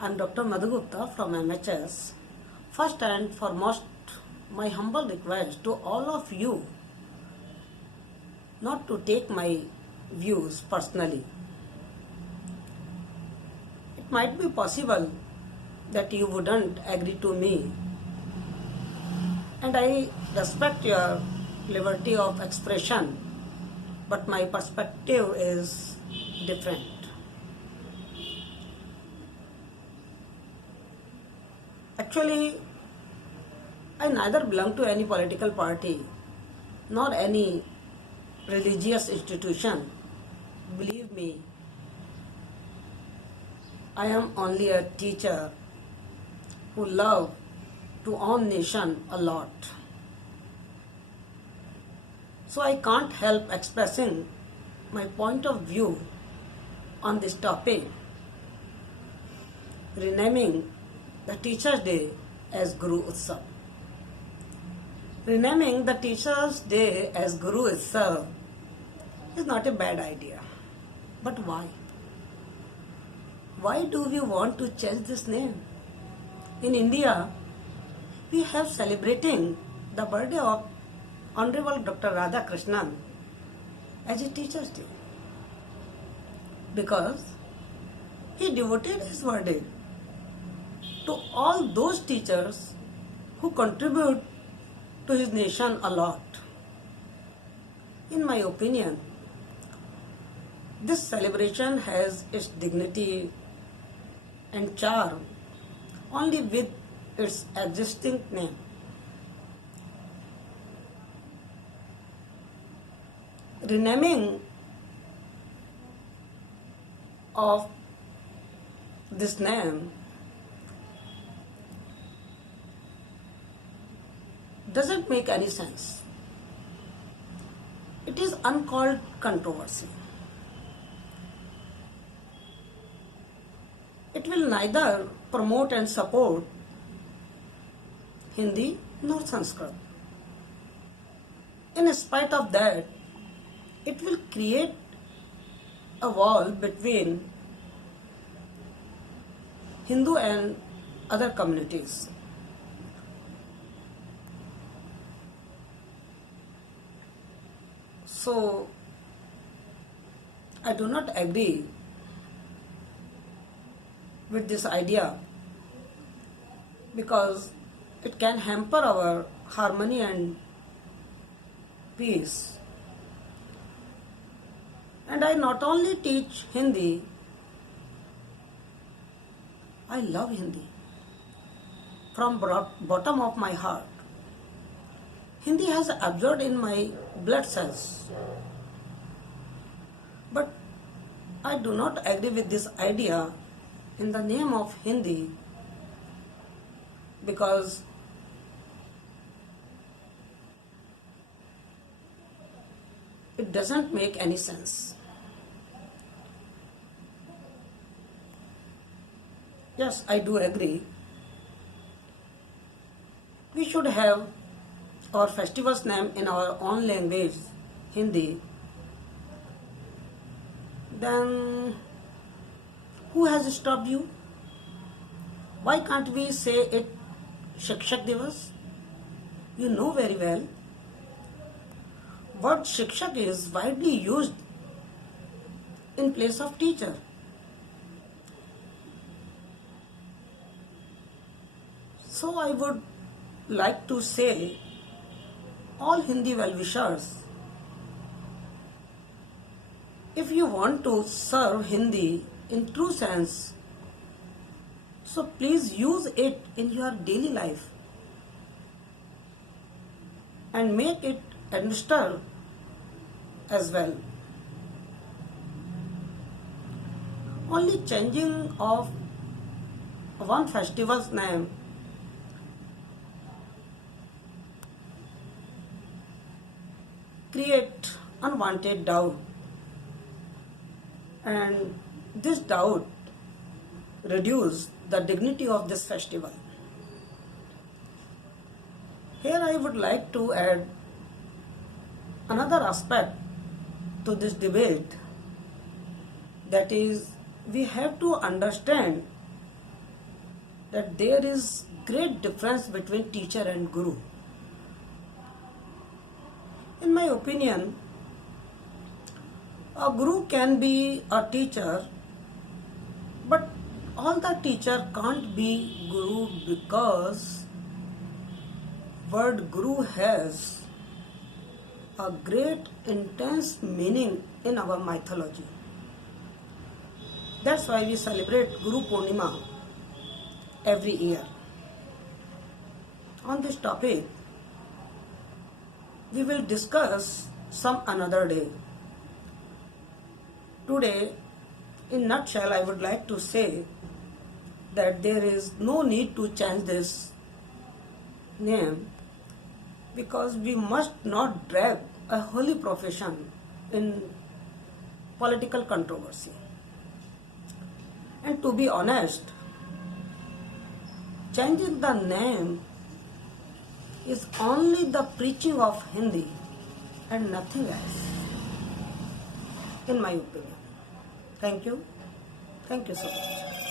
I'm Dr. Madhugupta from MHS. First and foremost, my humble request to all of you not to take my views personally. It might be possible that you wouldn't agree to me, and I respect your liberty of expression, but my perspective is different. Actually, I neither belong to any political party nor any religious institution. Believe me, I am only a teacher who love to own nation a lot. So I can't help expressing my point of view on this topic, renaming the Teachers' Day as Guru Utsav. Renaming the Teachers' Day as Guru Utsav is not a bad idea. But why? Why do we want to change this name? In India, we have celebrating the birthday of Honorable Dr. Radhakrishnan as a Teacher's Day because he devoted his birthday to all those teachers who contribute to his nation a lot. In my opinion, this celebration has its dignity and charm only with its existing name. Renaming of this name doesn't make any sense. It is uncalled controversy. It will neither promote and support Hindi nor Sanskrit. In spite of that, it will create a wall between Hindu and other communities. So, I do not agree with this idea because it can hamper our harmony and peace. And I not only teach Hindi, I love Hindi from bottom of my heart. Hindi has absorbed in my blood cells. But I do not agree with this idea in the name of Hindi because it doesn't make any sense. Yes, I do agree. We should have our festival's name in our own language, Hindi. Then who has stopped you? Why can't we say it Shikshak Divas? You know very well. Word Shikshak is widely used in place of teacher. So I would like to say all Hindi well-wishers, if you want to serve Hindi in true sense, so please use it in your daily life and make it administer as well. Only changing of one festival's name create unwanted doubt, and this doubt reduce the dignity of this festival. Here I would like to add another aspect to this debate, that is, we have to understand that there is great difference between teacher and guru. In my opinion, a guru can be a teacher, but all the teacher can't be guru, because word guru has a great intense meaning in our mythology. That's why we celebrate Guru Purnima every year. On this topic, we will discuss some another day. Today, in nutshell, I would like to say that there is no need to change this name, because we must not drag a holy profession in political controversy. And to be honest, changing the name is only the preaching of Hindi and nothing else, in my opinion. Thank you. Thank you so much.